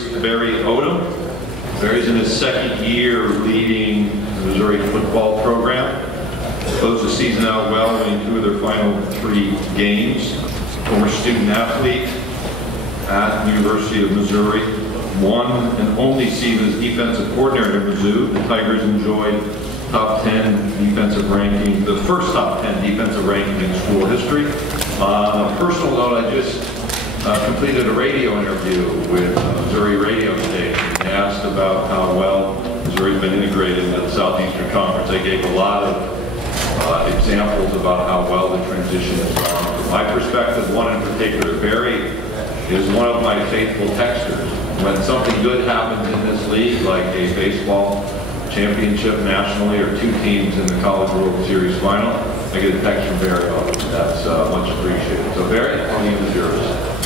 Missouri's Barry Odom. Barry's in his second year leading the Missouri football program. Closed the season out well, winning 2 of their final 3 games. Former student athlete at the University of Missouri. One and only season as defensive coordinator at Mizzou. The Tigers enjoyed top 10 defensive ranking, the first top 10 defensive ranking in school history. On a personal note, I just completed a radio interview with Missouri radio station. They asked about how well Missouri's been integrated into the Southeastern Conference. They gave a lot of examples about how well the transition has gone. From my perspective, one in particular, Barry is one of my faithful texters. When something good happens in this league, like a baseball championship nationally or 2 teams in the College World Series final, I get a text from Barry about it. That's much appreciated. So Barry, the podium is yours.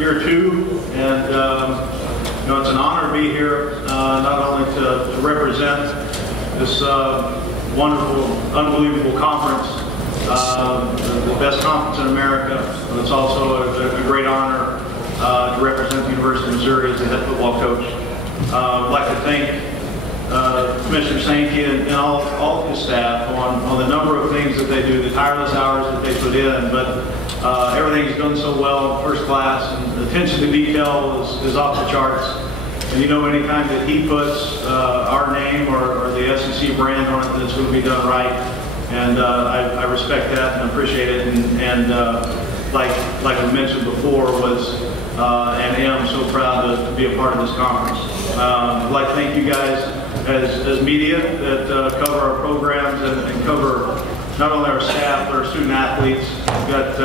Year 2, and you know, it's an honor to be here, not only to represent this wonderful, unbelievable conference, the best conference in America, but it's also a great honor to represent the University of Missouri as the head football coach. I'd like to thank Commissioner Sankey and all of his staff on the number of things that they do, the tireless hours that they put in, but everything's done so well, first class, and the attention to detail is off the charts. And you know, any time that he puts our name or the SEC brand on it, that's going to be done right. And I respect that and appreciate it. And like we mentioned before, and am so proud to be a part of this conference. I'd like to thank you guys as media that cover our programs and cover not only our staff, but our student athletes. We've got,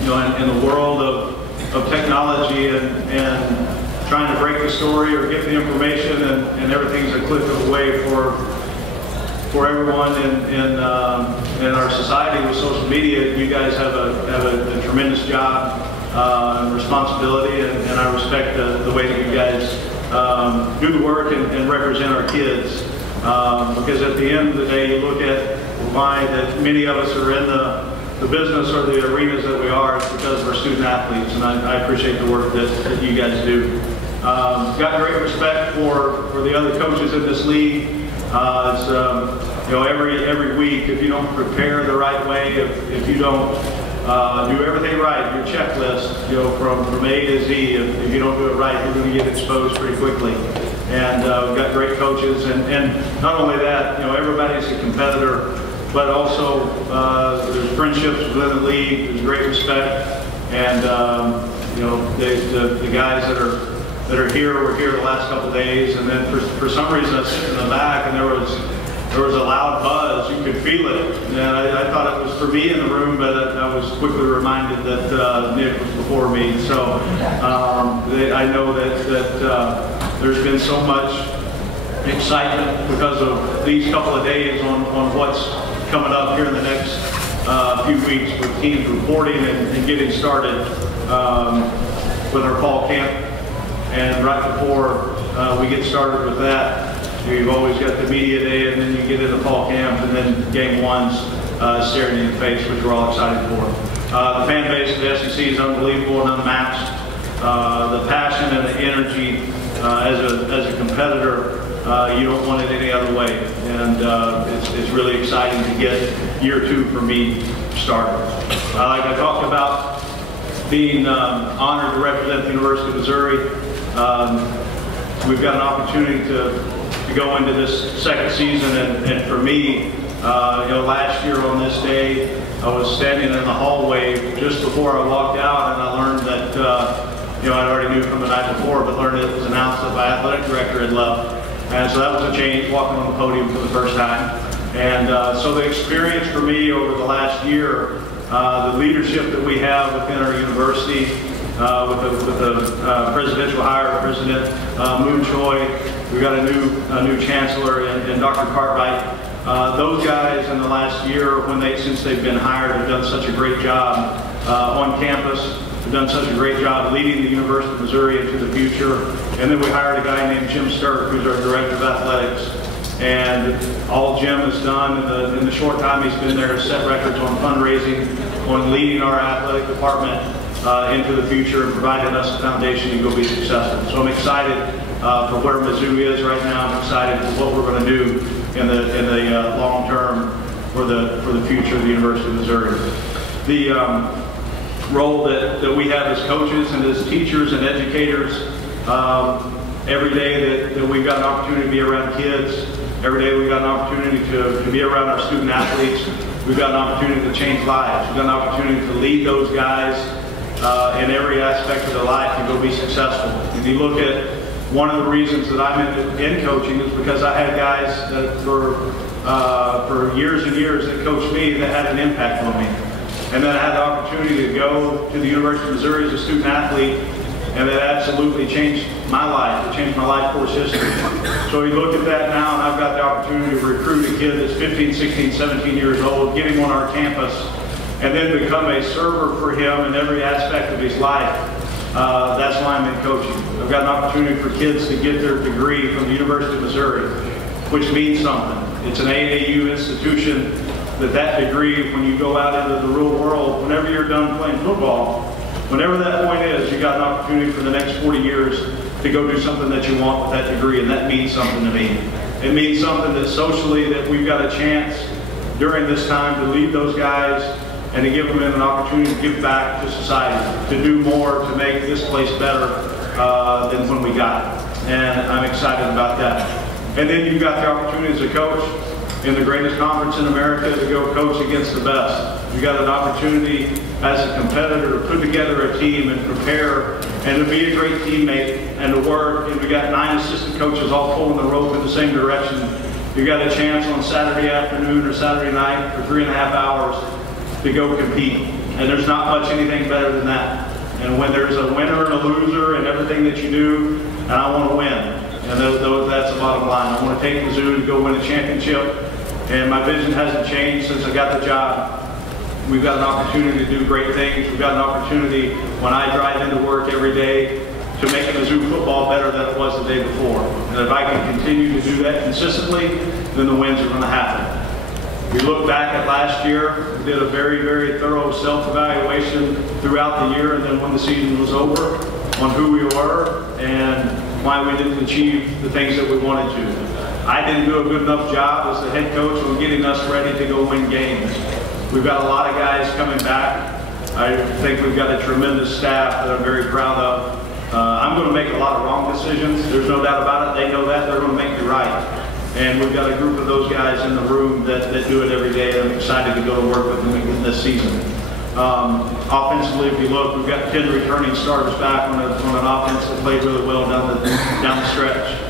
you know, in the world of technology and trying to break the story or get the information, and everything's a click away for everyone in our society with social media. You guys have a tremendous job and responsibility, and I respect the way that you guys do the work and represent our kids. Because at the end of the day, you look at why that many of us are in the business or the arenas that we are, it's because of our student athletes, and I appreciate the work that you guys do. Got great respect for the other coaches in this league. It's you know, every week, if you don't prepare the right way, if you don't do everything right, your checklist, you know, from A to Z, if you don't do it right, you're going to get exposed pretty quickly. And we've got great coaches, and not only that, you know, everybody's a competitor, but also there's friendships within the league, there's great respect, and you know, the guys that are here were here the last couple of days, and then for some reason I was sitting in the back, and there was a loud buzz. You could feel it, and I thought it was for me in the room, but I was quickly reminded that Nick was before me. So I know that there's been so much excitement because of these couple of days on what's coming up here in the next few weeks with teams reporting and getting started with our fall camp. And right before we get started with that, you've always got the media day, and then you get into fall camp, and then game 1's staring you in the face, which we're all excited for. The fan base of the SEC is unbelievable and unmatched. The passion and the energy as a competitor, you don't want it any other way. And it's really exciting to get year 2 for me started. Like I talked about, being honored to represent the University of Missouri, we've got an opportunity to go into this second season, and for me, you know, last year on this day, I was standing in the hallway just before I walked out, and I learned that, you know, I already knew from the night before, but learned it was announced that my athletic director had left. And so that was a change, walking on the podium for the first time. And so the experience for me over the last year, the leadership that we have within our university, with the presidential hire, President Moon Choi, we've got a new chancellor and Dr. Cartwright. Those guys in the last year, since they've been hired, have done such a great job on campus. They've done such a great job leading the University of Missouri into the future. And then we hired a guy named Jim Sturck, who's our director of athletics. And all Jim has done in the short time he's been there is set records on fundraising, on leading our athletic department into the future and providing us a foundation to go be successful. So I'm excited for where Mizzou is right now. I'm excited for what we're going to do in the long term for the future of the University of Missouri. The role that we have as coaches and as teachers and educators, every day that we've got an opportunity to be around kids, every day we've got an opportunity to be around our student athletes, we've got an opportunity to change lives, we've got an opportunity to lead those guys in every aspect of their life to go be successful. If you look at one of the reasons that I'm in coaching is because I had guys that for years and years that coached me that had an impact on me. And then I had the opportunity to go to the University of Missouri as a student athlete, and that absolutely changed my life. It changed my life course history. So you look at that now, and I've got the opportunity to recruit a kid that's 15, 16, 17 years old, get him on our campus, and then become a server for him in every aspect of his life. That's why I'm in coaching. I've got an opportunity for kids to get their degree from the University of Missouri, which means something. It's an AAU institution that degree, when you go out into the real world, whenever you're done playing football, whenever that point is, you got an opportunity for the next 40 years to go do something that you want with that degree, and that means something to me. It means something that socially that we've got a chance during this time to lead those guys and to give them an opportunity to give back to society, to do more, to make this place better than when we got it. And I'm excited about that. And then you've got the opportunity as a coach in the greatest conference in America to go coach against the best. You got an opportunity as a competitor to put together a team and prepare and to be a great teammate and to work. And we got 9 assistant coaches all pulling the rope in the same direction. You got a chance on Saturday afternoon or Saturday night for 3.5 hours to go compete. And there's not much anything better than that. And when there's a winner and a loser and everything that you do, and I want to win. And that's the bottom line. I want to take Mizzou to go win a championship. And my vision hasn't changed since I got the job. We've got an opportunity to do great things. We've got an opportunity when I drive into work every day to make Mizzou football better than it was the day before. And if I can continue to do that consistently, then the wins are going to happen. We look back at last year, we did a very, very thorough self-evaluation throughout the year, and then when the season was over, on who we were and why we didn't achieve the things that we wanted to. I didn't do a good enough job as the head coach on getting us ready to go win games. We've got a lot of guys coming back. I think we've got a tremendous staff that I'm very proud of. I'm going to make a lot of wrong decisions. There's no doubt about it. They know that. They're going to make me right. And we've got a group of those guys in the room that do it every day. I'm excited to go to work with them in this season. Offensively, if you look, we've got 10 returning starters back on an offense that played really well down the stretch.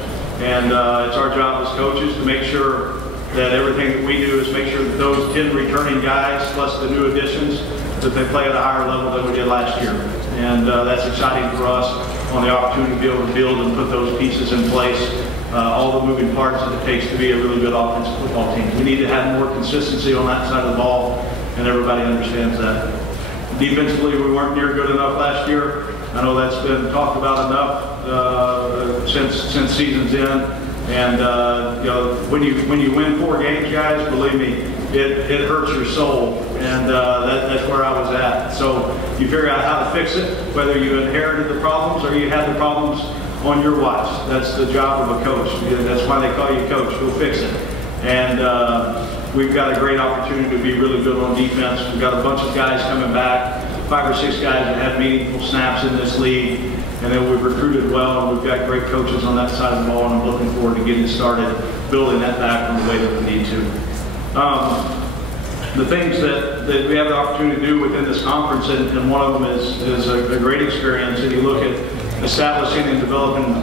And it's our job as coaches to make sure that everything that we do is make sure that those 10 returning guys, plus the new additions, that they play at a higher level than we did last year. And that's exciting for us on the opportunity to be able to build and put those pieces in place, all the moving parts that it takes to be a really good offensive football team. We need to have more consistency on that side of the ball, and everybody understands that. Defensively, we weren't near good enough last year. I know that's been talked about enough since season's end. And you know, when you win 4 games, guys, believe me, it hurts your soul. And that's where I was at. So you figure out how to fix it, whether you inherited the problems or you had the problems on your watch. That's the job of a coach. That's why they call you coach. Go fix it. And we've got a great opportunity to be really good on defense. We've got a bunch of guys coming back, 5 or 6 guys that have meaningful snaps in this league. And then we've recruited well, and we've got great coaches on that side of the ball, and I'm looking forward to getting started, building that back in the way that we need to. The things that we have the opportunity to do within this conference, and one of them is a great experience, and you look at establishing and developing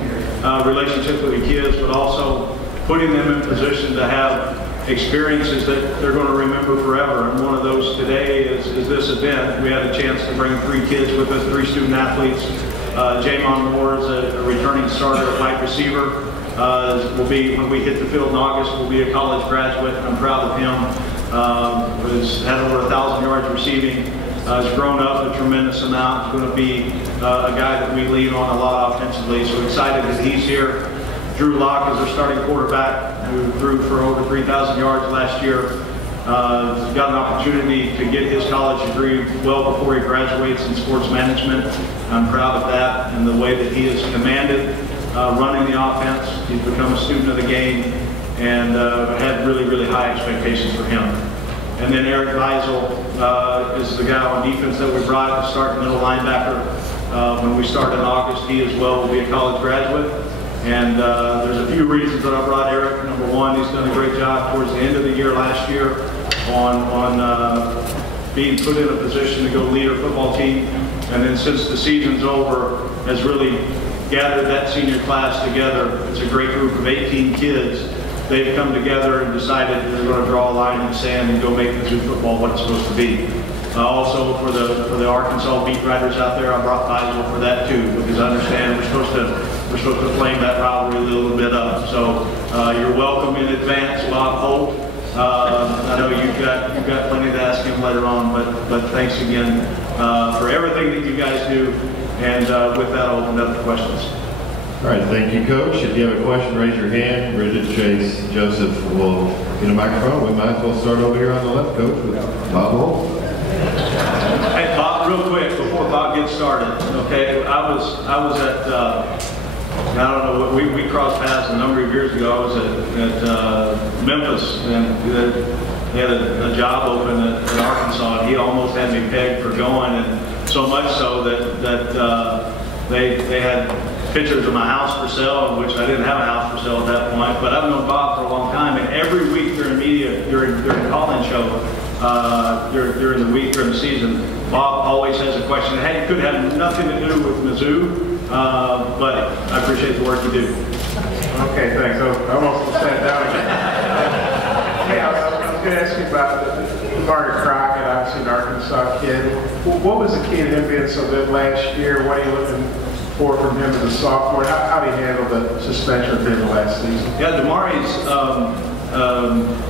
relationships with the kids, but also putting them in position to have experiences that they're going to remember forever. And one of those today is this event. We had a chance to bring 3 kids with us, 3 student athletes. Jamon Moore is a returning starter at wide receiver. Will be, when we hit the field in August, will be a college graduate. I'm proud of him. Had over 1,000 yards receiving. Has grown up a tremendous amount. He's going to be a guy that we lean on a lot offensively. So excited that he's here. Drew Locke is their starting quarterback, who threw for over 3,000 yards last year. Got an opportunity to get his college degree well before he graduates in sports management. I'm proud of that and the way that he has commanded running the offense. He's become a student of the game, and had really, really high expectations for him. And then Eric Weisel is the guy on defense that we brought to start middle linebacker. When we start in August, he as well will be a college graduate. And there's a few reasons that I brought Eric. Number one, he's done a great job towards the end of the year last year on being put in a position to go lead our football team. And then since the season's over, has really gathered that senior class together. It's a great group of 18 kids. They've come together and decided they're going to draw a line in the sand and go make Mizzou football what it's supposed to be. Also, for the Arkansas beat writers out there, I brought Weisel for that too, because I understand we're supposed to flame that rivalry a little bit up. So you're welcome in advance, Bob Holt. I know you've got plenty to ask him later on, but thanks again for everything that you guys do. And with that, I'll open up to questions. All right, thank you, Coach. If you have a question, raise your hand. Bridget, Chase, Joseph will get a microphone. We might as well start over here on the left, Coach, with Bob Holt. Hey, Bob, real quick before Bob gets started. Okay, I was at I don't know, we crossed paths a number of years ago. I was at Memphis, and they had a job open at Arkansas, and he almost had me pegged for going, and so much so that they had pictures of my house for sale, which I didn't have a house for sale at that point, but I've known Bob for a long time, and every week during the call-in show, during the week, during the season, Bob always has a question. Hey, it could have nothing to do with Mizzou, but I appreciate the work you do. Okay, thanks. I almost sat down again. Hey, I was going to ask you about Barry Crockett, obviously an Arkansas kid. What was the key to him being so good last year? What are you looking for from him as a sophomore? How did he handle the suspension at the end of last season? Yeah, Damari's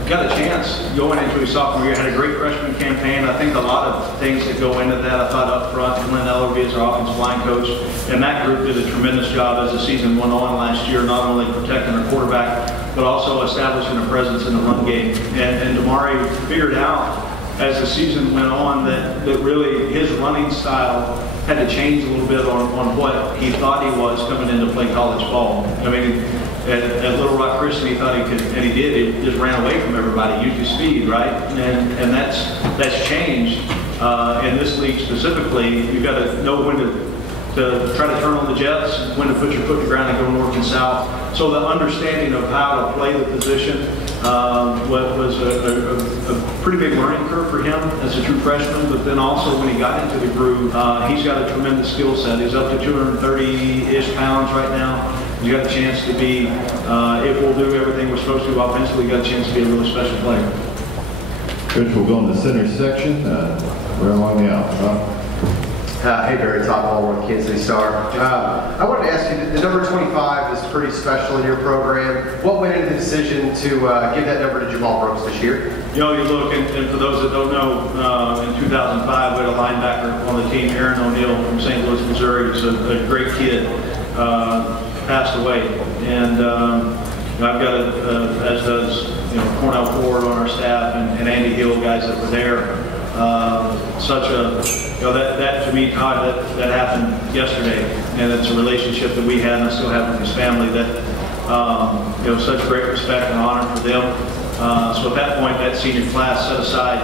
got a chance going into his sophomore year. Had a great freshman campaign. I think a lot of things that go into that. I thought up front, Glenn Ellerby is our offensive line coach, and that group did a tremendous job as the season went on last year, not only protecting our quarterback, but also establishing a presence in the run game. And Damari figured out as the season went on that really his running style had to change a little bit on what he thought he was coming in to play college ball. I mean, at Little Rock Christian, he thought he could, and he did. He just ran away from everybody, used his speed, right? And that's changed. In this league specifically, you've got to know when to try to turn on the jets, when to put your foot in the ground and go north and south. So the understanding of how to play the position was a pretty big learning curve for him as a true freshman, but then also when he got into the groove, he's got a tremendous skill set. He's up to 230-ish pounds right now. He's got a chance to be, if we'll do everything we're supposed to offensively, he's got a chance to be a really special player. Coach, we'll go in the center section, right along the aisle. Hey Barry, Todd Hallworth, Kansas City Star. I wanted to ask you, the number 25 is pretty special in your program. What went into the decision to give that number to Jamal Brooks this year? You know, you look, and for those that don't know, in 2005 we had a linebacker on the team, Aaron O'Neill from St. Louis, Missouri. He's a great kid, passed away. And I've got, as does Cornell Ford on our staff and Andy Hill, guys that were there. Such a, that to me, Todd, that happened yesterday, and it's a relationship that we had, and I still have with his family, that, such great respect and honor for them. So at that point, that senior class set aside,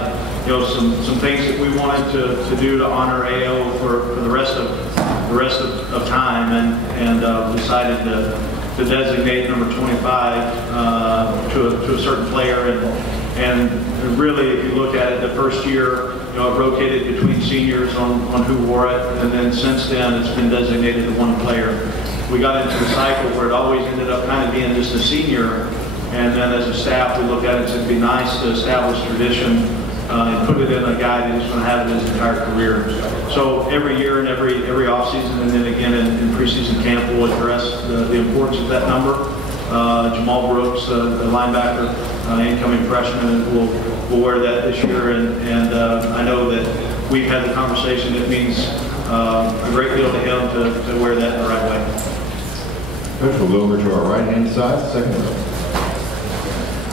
some things that we wanted to do to honor AO for the rest of time, and decided to designate number 25 to a certain player. And really, if you look at it, the first year, it rotated between seniors on who wore it, and then since then, it's been designated to one player. We got into the cycle where it always ended up kind of being just a senior, and then as a staff, we looked at it and said it'd be nice to establish tradition and put it in a guy that's going to have it his entire career. So every year and every off season, and then again in preseason camp, we'll address the importance of that number. Jamal Brooks, the linebacker, incoming freshman, will wear that this year, and I know that we've had the conversation. It means a great deal to him to wear that in the right way. Coach, we'll go over to our right-hand side, second row.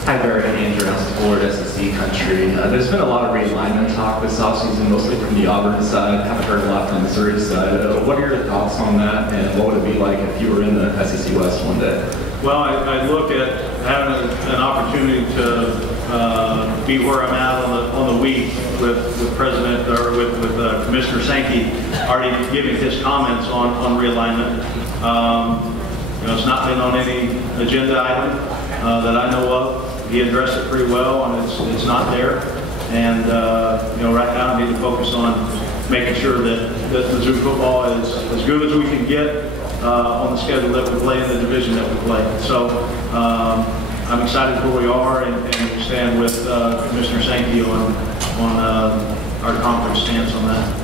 Hi, Barry. Andrew, Florida, SEC country. There's been a lot of realignment talk this offseason, mostly from the Auburn side. Haven't heard a lot from the Missouri side. What are your thoughts on that, and what would it be like if you were in the SEC West one day? Well, I look at having an opportunity to be where I'm at on the week with President or with Commissioner Sankey already giving his comments on realignment. It's not been on any agenda item that I know of. He addressed it pretty well, and it's not there. And right now I need to focus on making sure that Mizzou football is as good as we can get on the schedule that we play in the division that we play. So I'm excited where we are, and stand with Commissioner Sankey on our conference stance on that.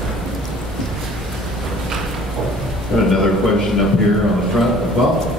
Got another question up here on the front. Bob?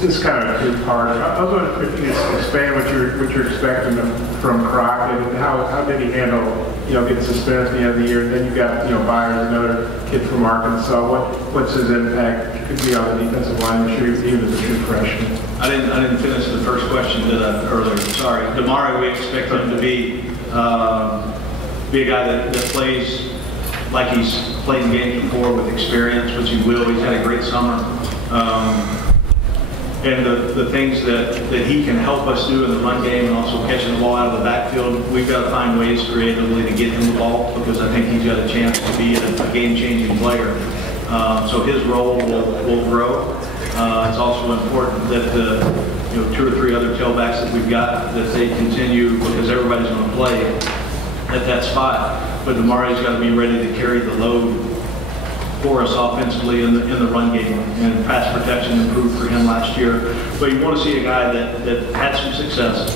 Just kind of a two-part. I was wondering if you could expand what you're expecting from Crockett, and how did he handle, getting suspended at the end of the year, and then you got, Byers, another kid from Arkansas. What's his impact could be on the defensive line? I'm sure he was a true freshman. I didn't finish the first question earlier. Sorry. Damari, we expect him to be a guy that plays like he's played games before with experience, which he will. He's had a great summer. And the things that he can help us do in the run game, and also catching the ball out of the backfield, we've got to find ways creatively to get him the ball, because I think he's got a chance to be a game-changing player. So his role will grow. It's also important that the 2 or 3 other tailbacks that we've got, that they continue, because everybody's going to play at that spot. But Damari's got to be ready to carry the load for us offensively in the run game, and pass protection improved for him last year. But you want to see a guy that had some success,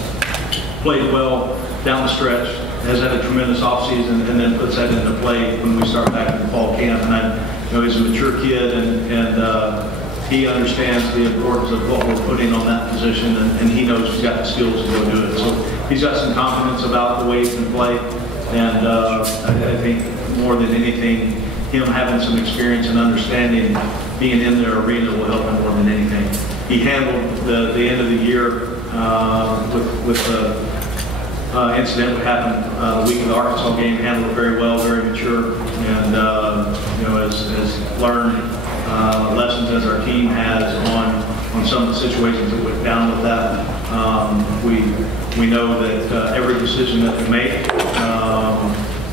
played well down the stretch, has had a tremendous offseason, and then puts that into play when we start back in the fall camp. And he's a mature kid, and he understands the importance of what we're putting on that position, and he knows he's got the skills to go do it. So he's got some confidence about the way he can play, and I think more than anything, him having some experience and understanding being in their arena will help him more than anything. He handled the end of the year with the incident that happened the week of the Arkansas game, handled it very well, very mature, and has learned lessons as our team has on some of the situations that went down with that. We know that every decision that we make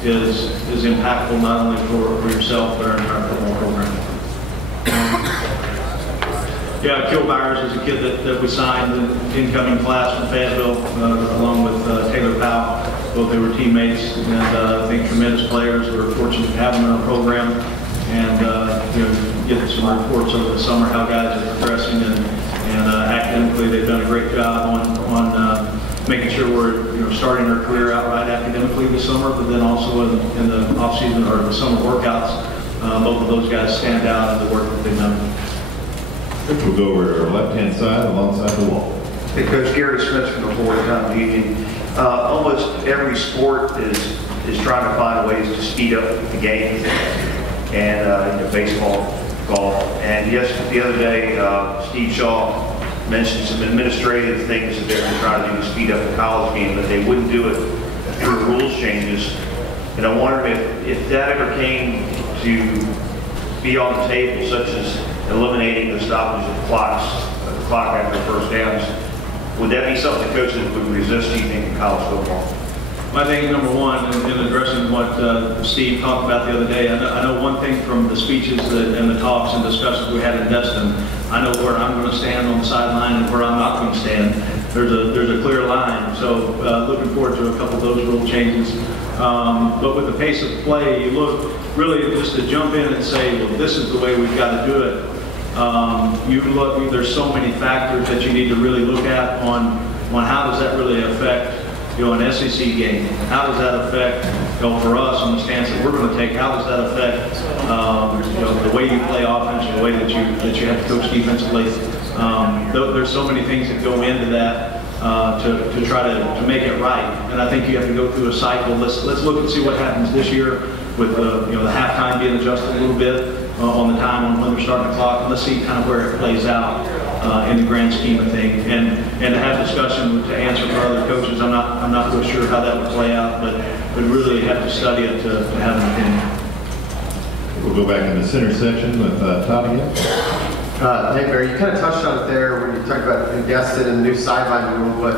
is impactful not only for yourself but our entire football program. Kill Byers is a kid that we signed, an incoming class from Fayetteville, along with Taylor Powell. Both they were teammates, and I think tremendous players. We're fortunate to have them in our program, and get some reports over the summer how guys are progressing, and academically they've done a great job on making sure we're starting our career out right academically this summer, but then also in the off-season or the summer workouts, both of those guys stand out in the work that they've done. We'll go over to our left-hand side alongside the wall. Hey, Coach, Gary Smith from the Florida Town Union. Almost every sport is trying to find ways to speed up the game, and baseball, golf. And yes, the other day, Steve Shaw mentioned some administrative things that they're trying to do to speed up the college game, but they wouldn't do it through rules changes. And I wondered if that ever came to be on the table, such as eliminating the stoppage of the clock after first downs. Would that be something that coaches would resist, do you think, in college football? I think number one, in addressing what Steve talked about the other day, I know one thing from the speeches and the talks and discussions we had in Destin. I know where I'm going to stand on the sideline and where I'm not going to stand. There's a clear line. So looking forward to a couple of those rule changes. But with the pace of play, you look really just to jump in and say, well, this is the way we've got to do it. There's so many factors that you need to really look at on how does that really affect an SEC game. How does that affect, for us on the stance that we're going to take, how does that affect, the way you play offense, the way that you have to coach defensively. There's so many things that go into that to try to make it right. And I think you have to go through a cycle. Let's look and see what happens this year. with the halftime being adjusted a little bit on the time on when they're starting the clock, and let's see kind of where it plays out in the grand scheme of things, and to have discussion to answer for other coaches. I'm not real sure how that would play out, but we really have to study it to have an opinion. We'll go back in the center section with Todd again. Hey Barry, you kind of touched on it there when you talked about investing in the new sideline rule, but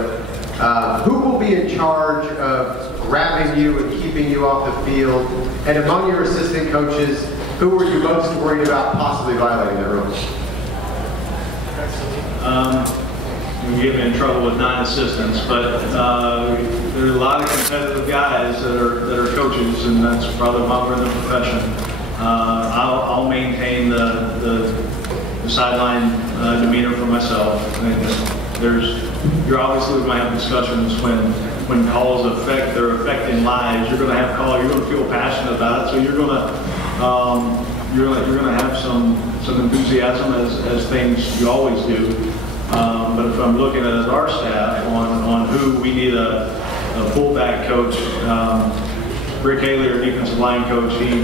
who will be in charge of grabbing you and keeping you off the field? And among your assistant coaches, who were you most worried about possibly violating that rule? You get me in trouble with 9 assistants, but there are a lot of competitive guys that are coaches, and that's probably why we're in the profession. I'll maintain the sideline demeanor for myself. You're obviously going to have discussions when calls they're affecting lives. You're going to have calls. You're going to feel passionate about it, so you're going to have some enthusiasm as things you always do. But if I'm looking at our staff on who we need a fullback coach, Rick Haley, our defensive line coach, he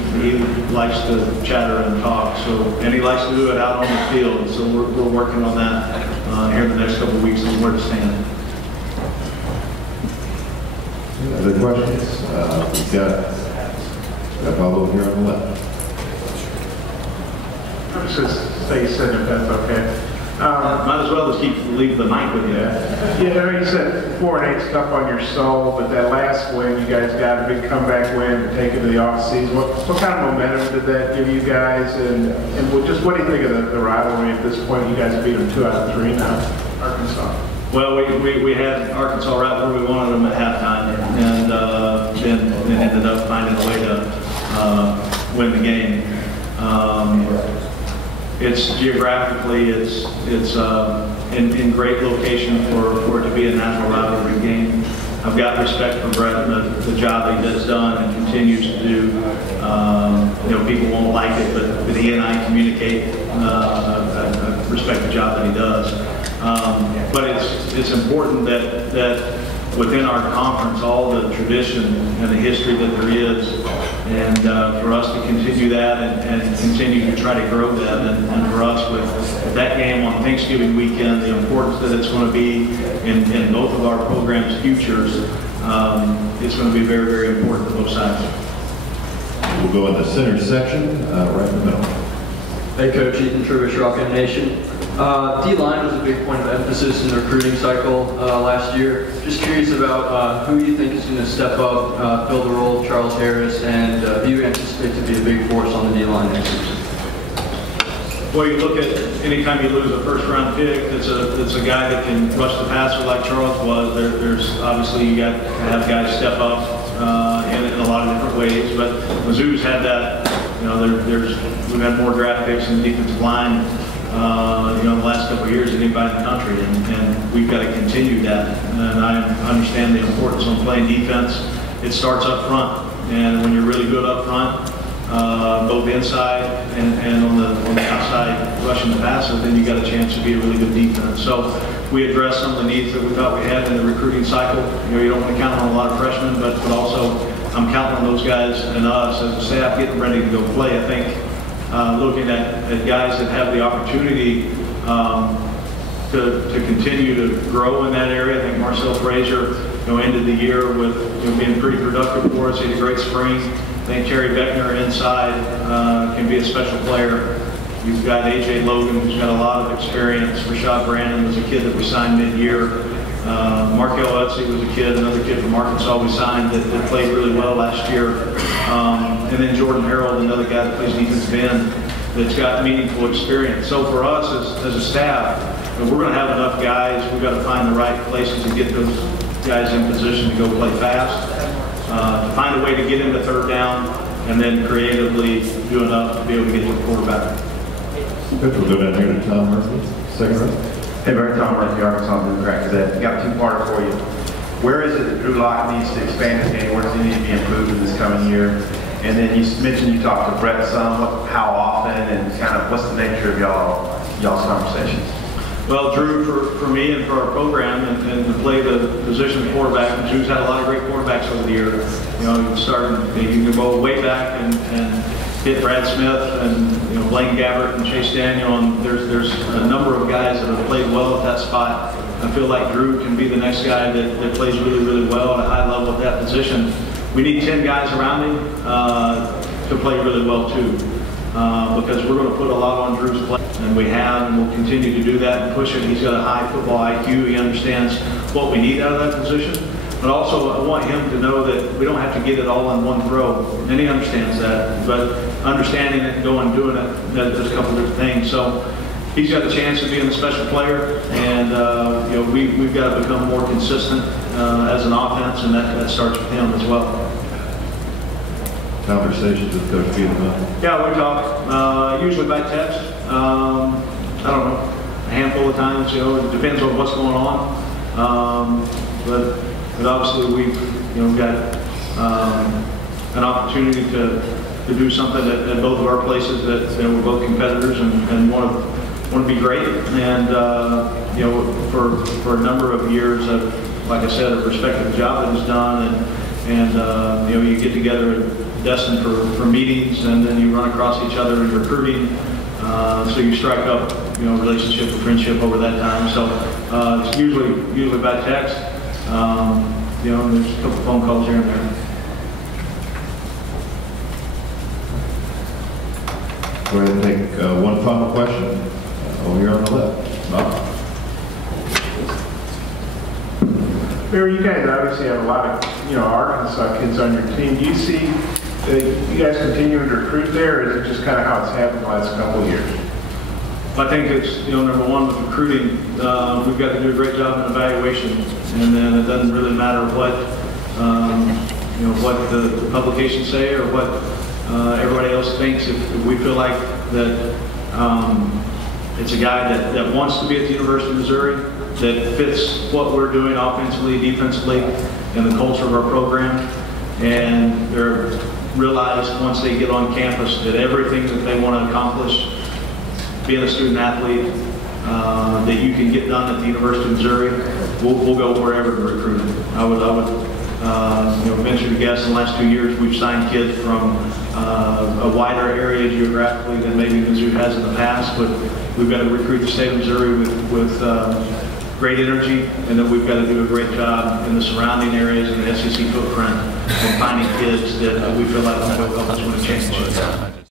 likes to chatter and talk, and he likes to do it out on the field. So we're working on that here in the next couple of weeks and where to stand. Other questions? We've got Pablo here on the left. I'm just stay sitting if that's okay. Might as well just leave the mic with you. Yeah, you said 4-8 stuff on your soul, but that last win, you guys got a big comeback win to take into the offseason. What kind of momentum did that give you guys? And what do you think of the rivalry at this point? You guys beat them 2 out of 3 now, Arkansas. Well, we had Arkansas right where we wanted them at halftime, and then ended up finding a way to win the game. It's geographically, it's in great location for it to be a national rivalry game. I've got respect for Brett and the job he has done and continues to do. People won't like it, but he and I communicate. I respect the job that he does. But it's important that within our conference, all the tradition and the history that there is, and for us to continue that and continue to try to grow that, and for us with that game on Thanksgiving weekend, the importance that it's going to be in both of our programs' futures, it's going to be very, very important to both sides. We'll go in the center section, right in the middle. Hey Coach, Ethan Trubish, Rocket Nation. D-line was a big point of emphasis in the recruiting cycle last year. Just curious about who you think is going to step up, fill the role of Charles Harris, and who you anticipate to be a big force on the D-line next season. Well, you look at anytime you lose a first-round pick, it's a guy that can rush the passer like Charles was. There's obviously you got to have guys step up in a lot of different ways, but Mizzou's had that. We've had more draft picks in the defensive line. In the last couple of years than anybody in the country, and we've got to continue that. And I understand the importance on playing defense. It starts up front, and when you're really good up front, both inside and on the outside rushing the passer, then you got a chance to be a really good defense. So we addressed some of the needs that we thought we had in the recruiting cycle. You don't want to count on a lot of freshmen, but also I'm counting on those guys and us as a staff getting ready to go play. I think looking at guys that have the opportunity to continue to grow in that area. I think Marcel Frazier ended the year with being pretty productive for us. He had a great spring. I think Terry Beckner inside can be a special player. You've got A.J. Logan, who's got a lot of experience. Rashad Brandon was a kid that we signed mid-year. Markel Utsey was a kid, another kid from Arkansas we signed that played really well last year. And then Jordan Harold, another guy that plays defensive end that's got meaningful experience. So for us as a staff, we're going to have enough guys. We've got to find the right places to get those guys in position to go play fast, to find a way to get into third down, and then creatively do enough to be able to get to the quarterback. Good. We'll go down here to Tom Murphy, second row. Hey, Barry, Tom Murphy, Arkansas Blue Crackers. I've got 2-parter for you. Where is it that Drew Lock needs to expand his game? Where does he need to be improved in this coming year? And then you mentioned you talked to Brett some. How often, and kind of what's the nature of y'all's conversations? Well, Drew, for me and for our program, and to play the position of quarterback, and Drew's had a lot of great quarterbacks over the years. You know, you can go way back and hit Brad Smith and Blaine Gabbert and Chase Daniel, and there's a number of guys that have played well at that spot. I feel like Drew can be the next guy that plays really, really well at a high level at that position. We need 10 guys around him to play really well too. Because we're going to put a lot on Drew's plate, and we have, and we'll continue to do that and push it. He's got a high football IQ. He understands what we need out of that position. But also, I want him to know that we don't have to get it all in one throw, and he understands that. But understanding it and going and doing it, there's a couple different things. So he's got a chance of being a special player, and we've got to become more consistent as an offense, and that starts with him as well. Conversations with Coach Bielema? Yeah, we talk, usually by text. I don't know, a handful of times, it depends on what's going on. But obviously we've, got an opportunity to do something at both of our places that we're both competitors and want to be great. And, for a number of years, like I said, I've respected the job that he's done, and you get together destined for meetings, and then you run across each other in recruiting, so you strike up relationship or friendship over that time. So it's usually by text, and there's a couple phone calls here and there. Go ahead and take one final question over here on the left. Bob? Barry, you guys obviously have a lot of Arkansas kids on your team. Do you see you guys continuing to recruit there, or is it just kind of how it's happened the last couple of years? I think it's, number one with recruiting, we've got to do a great job in evaluation, and then it doesn't really matter what, what the publications say or what everybody else thinks. If we feel like that it's a guy that wants to be at the University of Missouri, that fits what we're doing offensively, defensively, and the culture of our program, and they're realized once they get on campus that everything that they want to accomplish, being a student athlete, that you can get done at the University of Missouri, we'll go wherever to recruit them. I would venture to guess in the last 2 years we've signed kids from a wider area geographically than maybe Mizzou has in the past, but we've got to recruit the state of Missouri with great energy, and then we've got to do a great job in the surrounding areas and the SEC footprint and finding kids that we feel like will help us win a championship.